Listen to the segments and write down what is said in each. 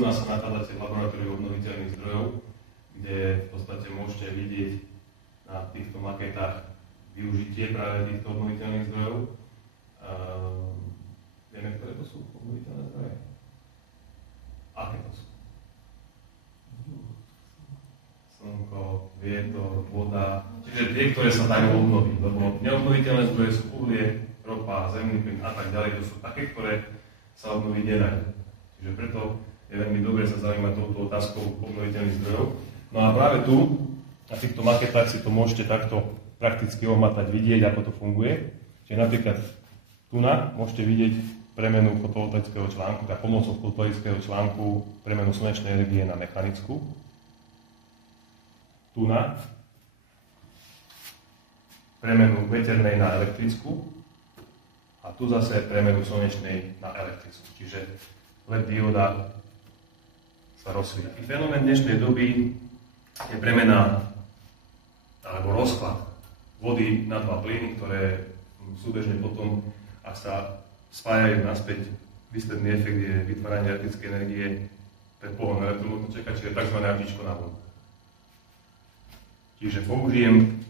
tu nás sa nachádzate v laboratóriu obnoviteľných zdrojov, kde v podstate môžete vidieť na týchto maketách využitie práve týchto obnoviteľných zdrojov. Vieme, ktoré to sú obnoviteľné zdroje? Aké to sú? Slnko, vietor, voda, čiže tie, ktoré sa dajú obnoviť, lebo neobnoviteľné zdroje sú uhlie, ropa, zemný plyn a tak ďalej, to sú také, ktoré sa obnoviť nedajú. Čiže preto je veľmi dobre sa zaujímať touto otázkou obnoviteľných zdrojov. No a práve tu, na týchto maketách si to môžete takto prakticky ohmatať, vidieť, ako to funguje. Čiže napríklad tu môžete vidieť premenu fotovoltaického článku, tak pomocou fotovoltaického článku premenu slnečnej energie na mechanickú. Tu premenu veternej na elektrickú a tu zase premenu slnečnej na elektrickú. Čiže LED dióda sa rozsvietí. Fenomén dnešnej doby je premena alebo rozklad vody na dva plyny, ktoré súbežne potom, ak sa spájajú naspäť, výsledný efekt je vytváranie elektrickej energie pre pohon elektromotočeka, čiže tzv. Rdíčko na vodu. Čiže použijem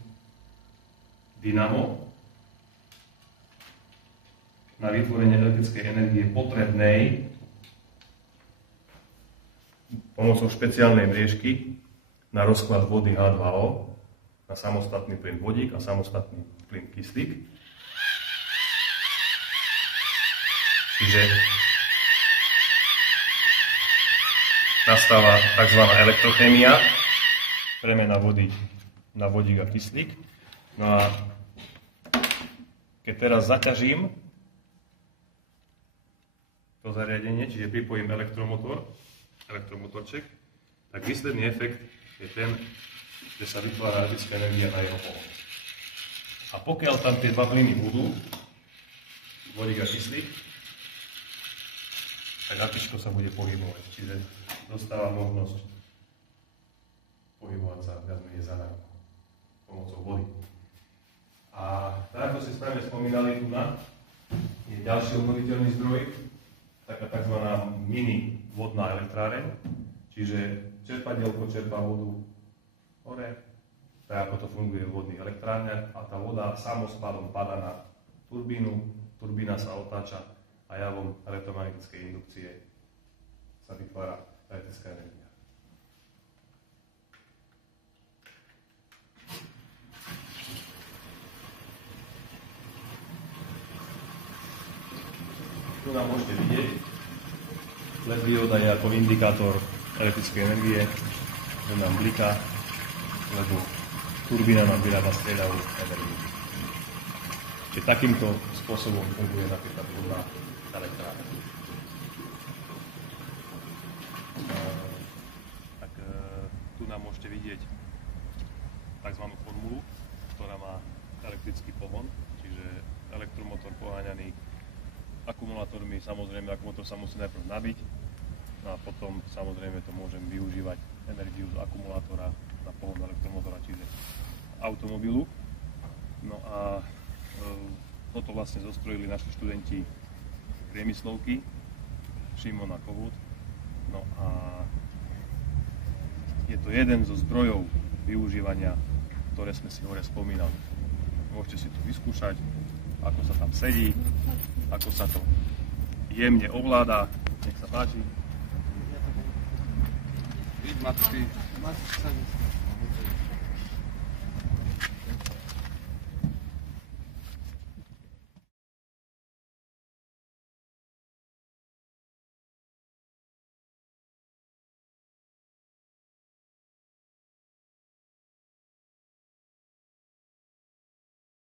dynamo na vytvorenie elektrickej energie potrebnej pomocou špeciálnej mriežky na rozklad vody H2O na samostatný plyn vodík a samostatný plyn kyslík. Čiže nastáva tzv. Elektrochémia, premena vody na vodík a kyslík. No a keď teraz zaťažím to zariadenie, čiže pripojím elektromotorček, tak výsledný efekt je ten, že sa vytvára elektrická energia na jeho pohon. A pokiaľ tam tie dva plyny budú, vodík a kyslík, tak Rdíčko sa bude pohybovať, čiže dostáva možnosť pohybovať sa viac menej zadarmo pomocou vody. A tak, ako ste správne spomínali, tu je ďalší obnoviteľný zdroj, taká tzv. Mini vodná elektráreň, čiže čerpadielko čerpá vodu hore, tak ako to funguje v vodných elektrárniach, a tá voda samospadom padá na turbínu, turbína sa otáča a javom elektromagnetickej indukcie sa vytvára elektrická energia. Tu nám môžete vidieť, LED dióda je ako indikátor elektrickej energie, že nám bliká, lebo turbína nám vyrába striedavú energiu. Čiže takýmto spôsobom funguje napríklad vodná elektrárna. Tak tu nám môžete vidieť tzv. Formulu, ktorá má elektrický pohon, čiže elektromotor poháňaný akumulátormi. Samozrejme, akumulátor sa musí najprv nabiť, no a potom samozrejme to môžem využívať energiu z akumulátora na pohon elektromotora, čiže automobilu. No a toto vlastne zostrojili naši študenti priemyslovky, Šimon a Kohút. No a je to jeden zo zdrojov využívania, ktoré sme si hore spomínali. Môžete si to vyskúšať, ako sa tam sedí, ako sa to jemne ovláda. Nech sa páči. Máte